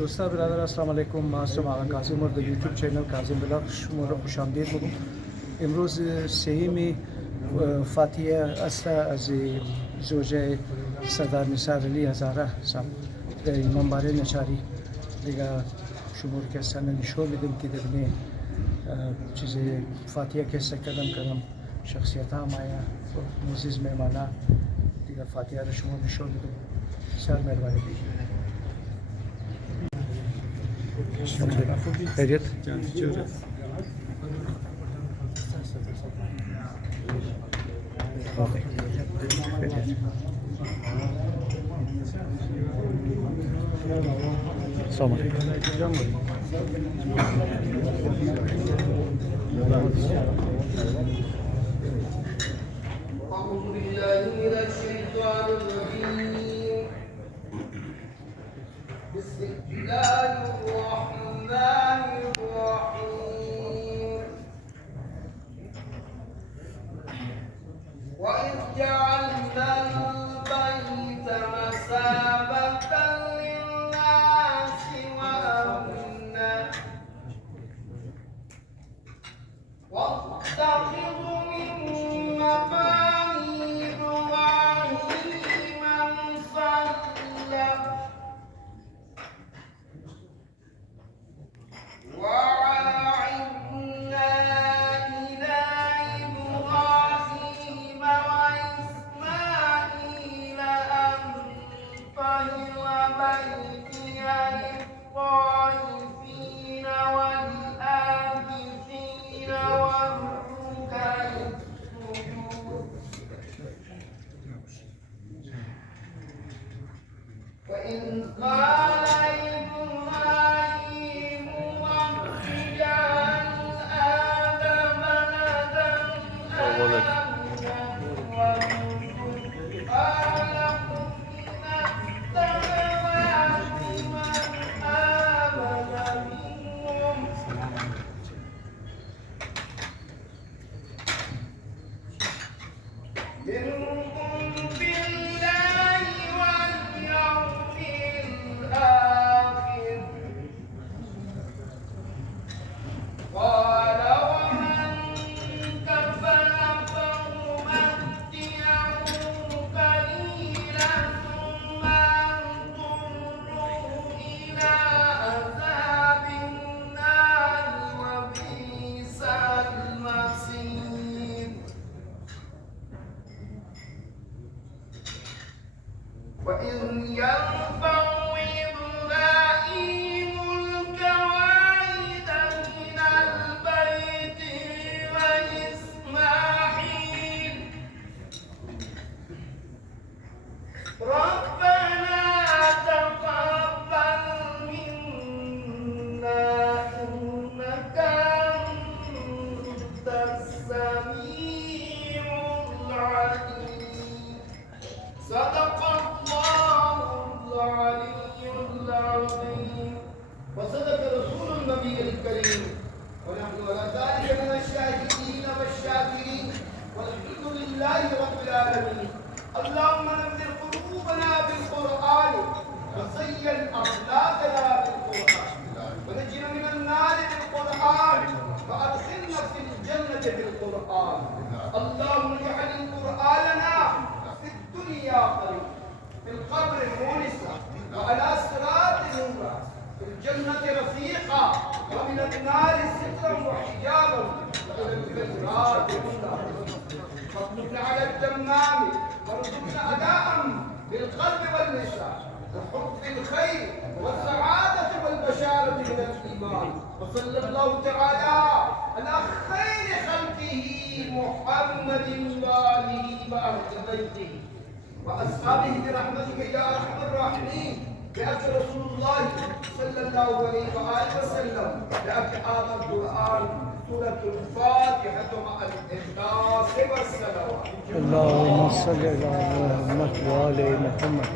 دوستان برادر السلام علیکم. ما هستم آقا کاظم در یوتیوب چینل کاظم بلاگ شما را خوش آمدید میگم. امروز سهیم فاتحه است از زوجه سردار نثار علی هزاره صاحب در امامباره نچاری دیگه شما رو که سنه نشون میدم که در چیز فاتحه که کردم شخصیت ها مایا موزیز میمانا دیگه فاتحه رو شما نشون میدم. بسیار مهربانی بگید. خیریت؟ اوکی. خیریت. سلام علیکم. أعوذ بالله من الشيطان الرجيم. بسم الله الرحمن الرحيم. وإذ جعلنا البيت مثابة للناس وأمنا واتخذوا من مقام إبراهيم مصلى وعهدنا إلى إبراهيم وإسماعيل أن طهر بيتي للطائفين والآكفين والركع السجود. وإذ قال إبراهيم رب اجعل هذا بلدا آمنا وارزق أهله من الثمرات من آمن منهم بالله واليوم الآخر. قال ومن كفر فأمتعه قليلا ثم أضطره إلى عذاب النار وبئس المصير. وإذ يرفع إبراهيم القواعد من البيت وإسماعيل ربنا تقبل منا إنك أنت السميع العليم. صدق الله العلي العظيم وصدق رسول النبي الكريم ونحن على ذلك من الشاهدين والشاكرين والحمد لله رب العالمين. اللهم نور قلوبنا بالقرآن وزين أخلاقنا بالقرآن ونجنا من النار بالقرآن وأدخلنا في الجنة بالقرآن. اللهم اجعل قرآننا في الدنيا قريب في القبر مونسا وعلى الصراط نورا في الجنة رفيقا ومن النار سترا وحجابا وإلى الجنات هدى. فاطلبنا على التمام وارزقنا أداء بالقلب واللسان وحب الخير والسعادة والبشارة من الإيمان. وصلى الله تعالى على خير خلقه محمد وآله وأهل بيته وأصحابه برحمتك يا أرحم الراحمين. بأجل رسول الله صلى الله عليه وآله وسلم بأجل هذا القرآن سورة الفاتحة مع الإخلاص والصلوات. اللهم صل على محمد وآل محمد.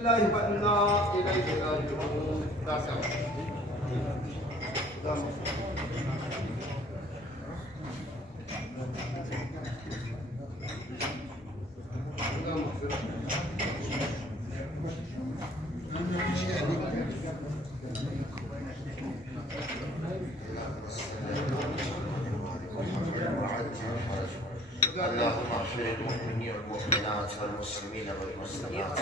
لله وإنا إليه راجعون. اللهم اغفر للمؤمنين والمؤمنات والمسلمين والمسلمات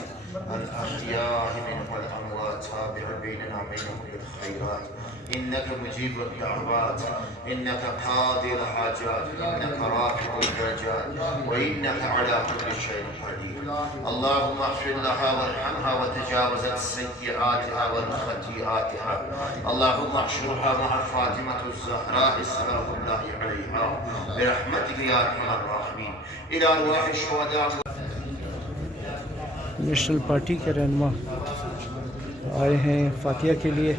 الأحياء منهم والأموات تابع بيننا وبينهم بالخيرات إنك مجيب الدعوات إنك قاضي الحاجات إنك رافع الدرجات وإنك على كل شيء قدير. اللهم اغفر لها وارحمها وتجاوز سيئاتها وخطيئاتها. اللهم احشرها مع فاطمة الزهراء سلام الله عليها برحمتك يا ارحم الراحمين الى ارواح الشهداء. National party के रहनुमा आए हैं फातिया के लिए।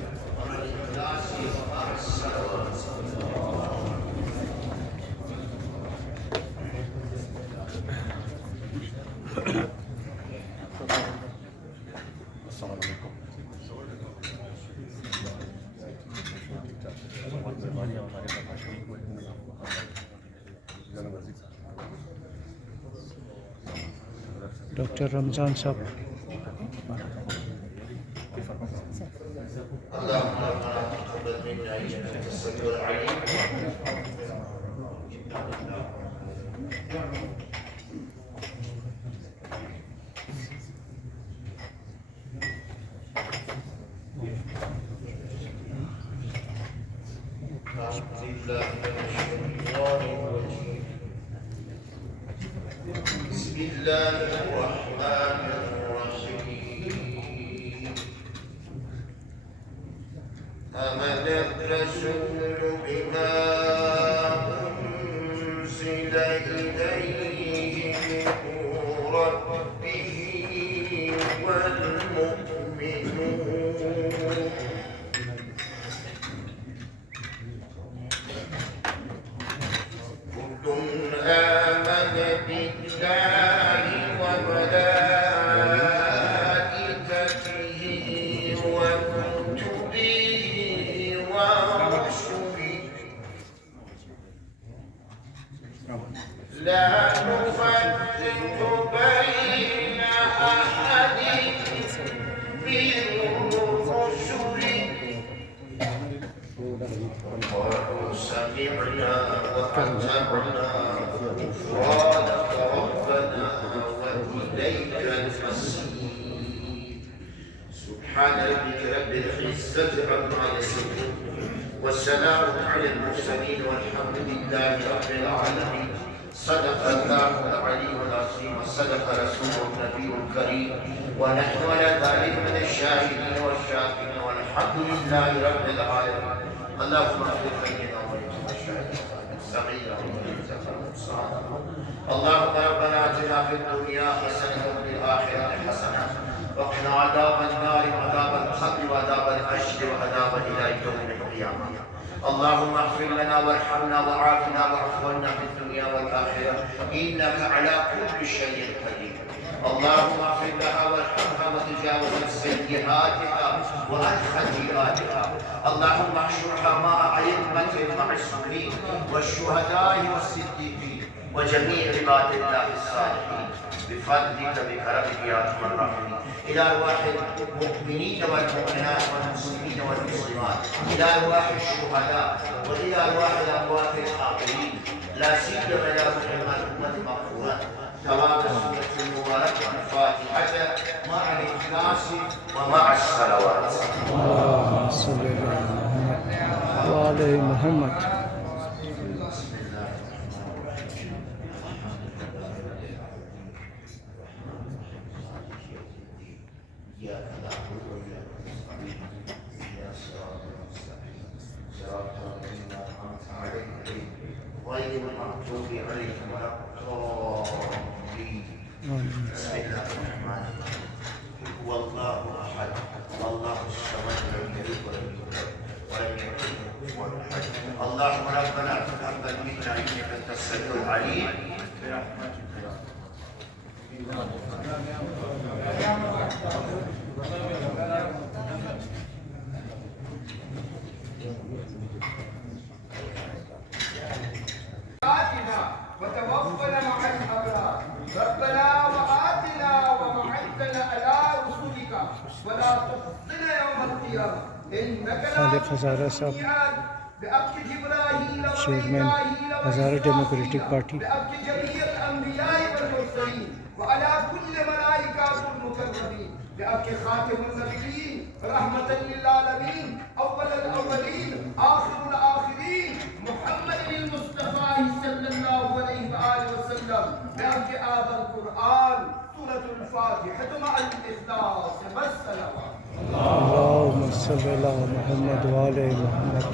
डॉक्टर रमज़ान साहब اللهم ربنا تقبل منا انك انت السميع العليم. بسم الله الرحمن الرحيم. آمن الرسول بما أنزل إليه من ربه والمؤمنون كل آمن بالله وملائكته وكتبه ورسله لا نفرق بين أحد من رسله قالوا سمعنا وأطعنا غفرانك ربنا وإليك المصير. سبحان ربك رب العزة عما يصفون والسلام على المرسلين والحمد لله رب العالمين. صدق الله العلي العظيم وصدق رسوله النبي الكريم ونحن على ذلك من الشاهدين والشاكرين والحمد لله رب العالمين. اللهم اغفر لنا وللمشاهدين الصغيرة والكبيرة. اللهم ربنا اتنا في الدنيا حسنة وفي الآخرة حسنة وقنا عذاب النار وعذاب القبر وعذاب الحشر وعذاب إلى يوم القيامة. اللهم اغفر لنا وارحمنا وعافنا واعف عنا في الدنيا والآخرة إنك على كل شيء قدير. اللهم اغفر لها وارحمها وتجاوز سيئاتها وخطيئاتها. اللهم احشرها مع أئمة المعصومين والشهداء والصديقين وجميع عباد الله الصالحين بفضلك بكرمك يا ارحم الراحمين. الى ارواح المؤمنين والمؤمنات والمسلمين والمسلمات، الى ارواح الشهداء والى ارواح الاموات الحاضرين، لا سيما الى روح الامه المغفوره. ثواب السوره المباركه الفاتحه مع الاخلاص ومع الصلوات. اللهم صل على محمد وعلى محمد. إياك نعبد وإياك نستعين اهدنا الصراط المستقيم صراط الذين أنعمت عليهم غير المغضوب عليهم ولا الضالين. بسم الله الرحمن الرحيم. هو الله أحد والله الصمد لم يلد ولم يولد ولم يكن له كفوا أحد. اللهم ربنا تقبل منا إنك أنت السميع العليم برحمتك يا وتوفنا مع الأبرار ربنا وآتنا وما وعدتنا على رسلك ولا تخزنا يوم القيامة إنك لا خالق हज़ारा साहब بأبك جبرائيل चेयरमैन हज़ारा डेमोक्रेटिक पार्टी بأبك جميع الأنبياء والمرسلين وعلى كل ملائكة المكرمين بأبك خاتم النبيين رحمة للعالمين أول الأولين آخر الآخرين محمد المصطفى صلى الله عليه وآله وسلم بأبك آب القرآن سورة الفاتحة مع الإخلاص والسلام اللهم صل على محمد وآل محمد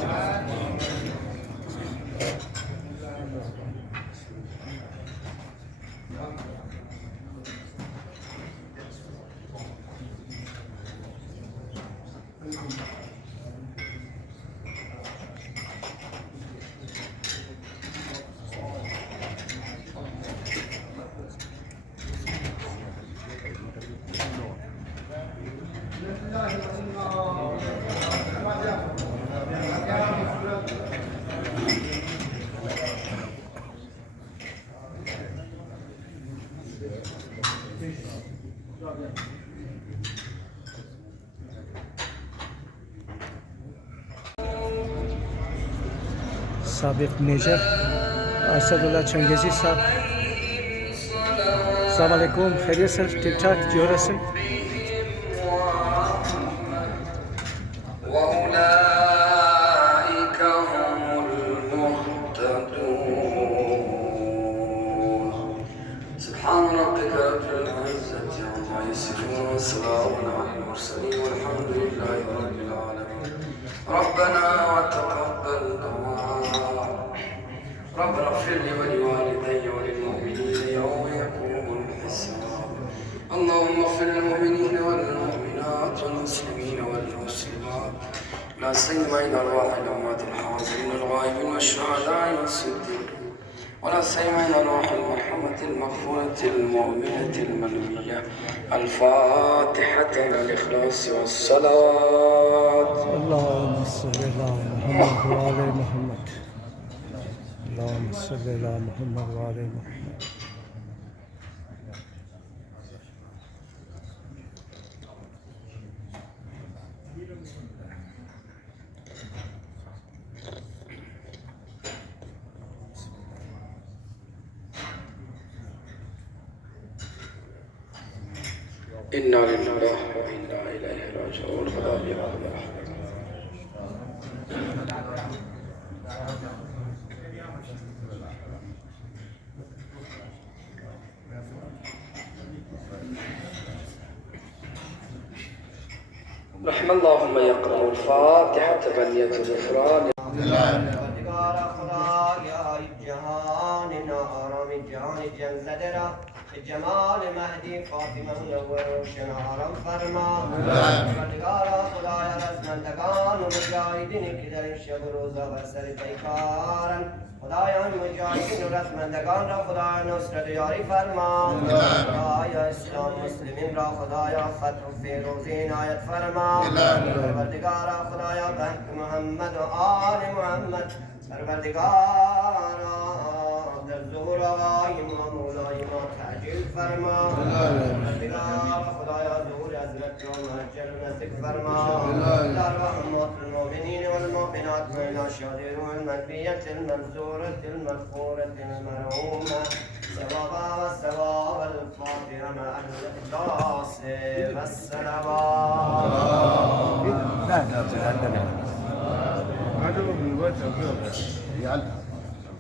साबिक मेजर असदुल्ला चंगेज़ी साहब अस्सलाम वालेकुम खैरियत सर ठीक ठाक जोर से وأولئك هم المهتدون سبحان ربك رب العزة عما يصفون وسلام على المرسلين والحمد لله رب العالمين ربنا وتقبل دعاء ربنا اغفر لي ولوالدي وللمؤمنين يوم يقوم الحساب اللهم اغفر للمؤمنين والمؤمنات والمسلمين والمسلمات لا سيما إلى أرواح الأموات الحاضرين الغائبين والشهداء والصديقين ولا سيما إلى أرواح المرحمة المغفورة المؤمنة المنوية الفاتحة إلى الإخلاص والصلاة اللهم صل على محمد وآل محمد اللهم صل على محمد وآل محمد إنا لله وإنا إليه راجعون فلا يعلم رحم اللهم يقرأ الفاتحة بنية الغفران جمال مهدی فاطمه منور روشن عالم فرما پروردگارا خدای رزمندگان و مجاهدینی که در این شب و روزا بر سر پیکارن خدای مجاهدین و رزمندگان را خدای نصرت و یاری فرما خدای اسلام مسلمین را خدای فتح و فیروزی عنایت فرما پروردگارا خدای بحق محمد و آل محمد پروردگارا در ظهور آقای ما مولای ما تعجیل فرما پروردگار خدایا ظهور حضرت را مهجر نزدیک فرما در رحمات المؤمنین والمؤمنات و الى شادر المنبیت المنصورة المغفورة المرحومة ثوابا و ثواب الفاتحة مع الإخلاص والسلام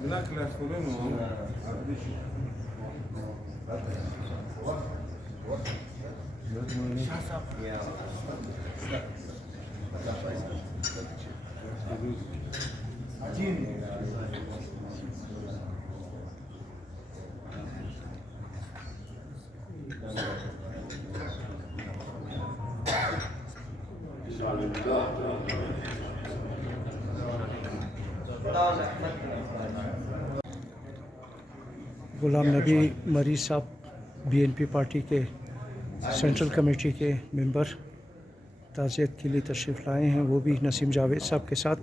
هناك لا يدخلون وهم गुलाम नबी मरी साहब बीएनपी पार्टी के सेंट्रल कमेटी के मेंबर ताज़ियत के लिए तशरीफ़ लाए हैं, वो भी नसीम जावेद साहब के साथ।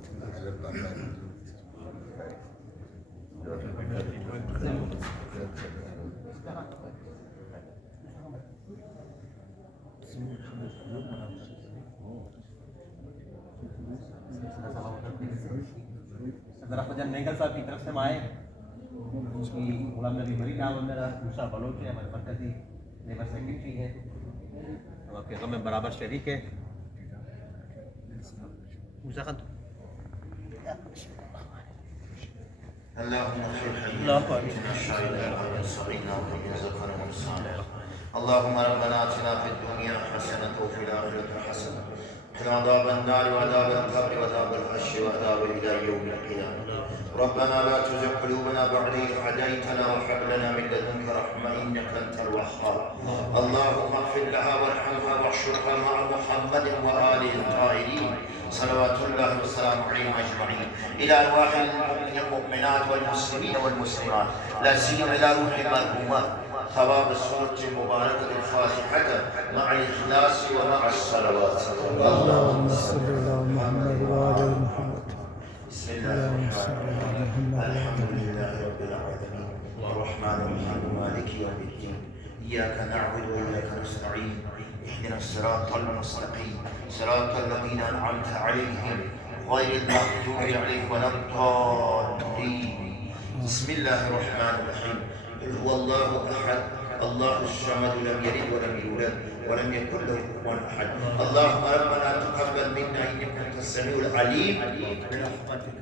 जरा फजल मेंगल साहब की तरफ से आए कि गुलाम नबी बरी नाम है मेरा, दूसरा बलोच है, हमारे मरकजी लेबर सेक्रेटरी है, हम आपके गम में बराबर शरीक है। اللهم ربنا آتنا في الدنيا حسنة وفي الآخرة حسنة وقنا عذاب النار وعذاب القبر وعذاب الحشر وعذاب إلى يوم القيامة. ربنا لا تزغ قلوبنا بعد إذ هديتنا وهب لنا من لدنك رحمة إنك أنت الوهاب. اللهم اغفر لها وارحمها واحشرها مع محمد وآله الطاهرين صلوات الله وسلامه عليهم أجمعين. إلى أرواح المؤمنات والمسلمين والمسلمات لا سيما إلى روح المرحومات ثواب السورة المباركة الفاتحة مع الإخلاص ومع الصلوات. اللهم صل على محمد وعلى محمد. بسم الله الرحمن الرحيم. الحمد لله رب العالمين الرحمن الرحيم مالك يوم الدين إياك نعبد وإياك نستعين اهدنا الصراط المستقيم صراط الذين أنعمت عليهم غير المغضوب عليهم ولا الضالين. بسم الله الرحمن الرحيم. قل هو الله أحد الله الصمد لم يلد ولم يولد ولم يكن له كفوا أحد. اللهم ربنا تقبل منا إنك أنت السميع العليم برحمتك.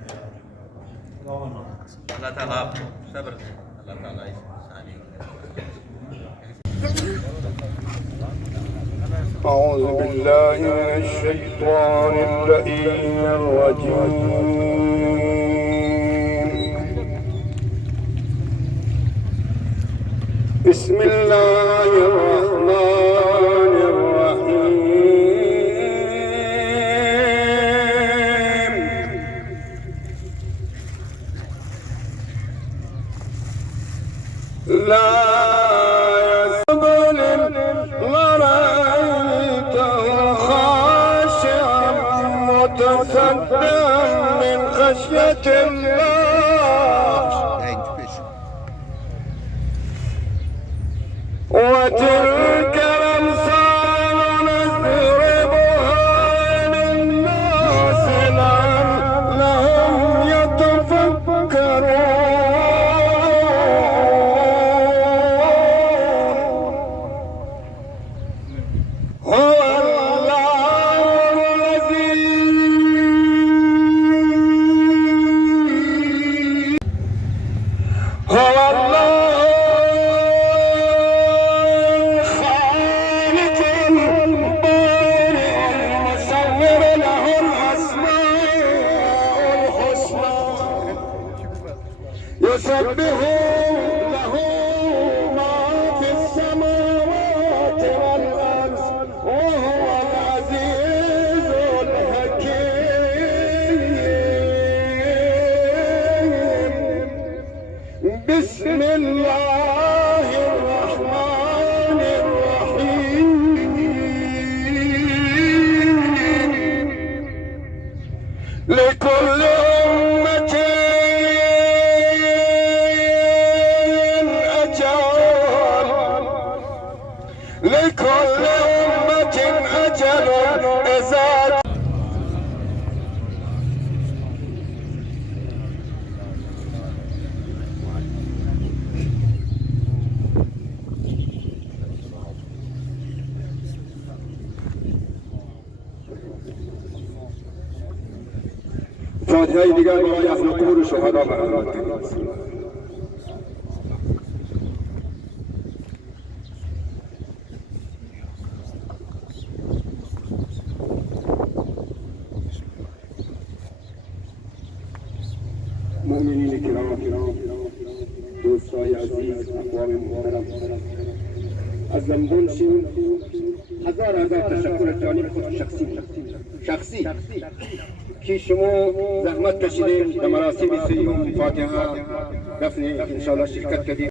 अल्लाह ताला आपको सब्र दे, अल्लाह ताला इस इंसानी أعوذ بالله من الشيطان اللئيم الرجيم. بسم الله الرحمن الرحيم. لا يسبل ورأيته خاشعا متصدعا من خشية الله. وتلك الأمثال نضربها للناس لعلهم يتفكرون. هو الله الذي هو الله يسبح له ما في السماوات والأرض وهو العزيز الحكيم. بسم الله الرحمن الرحيم. لكل أمة لكل أمة أجل إذا فاتحة دیگر برای اهل قبور شهدا برآمد. مؤمنین کرام، دوستای عزیز، اقوام محترم، از زنبونشون هزار تشکر از جانب خود شخصی که شما زحمت کشیدین در مراسم سیوم فاتحه دفن انشاءالله شرکت کردین.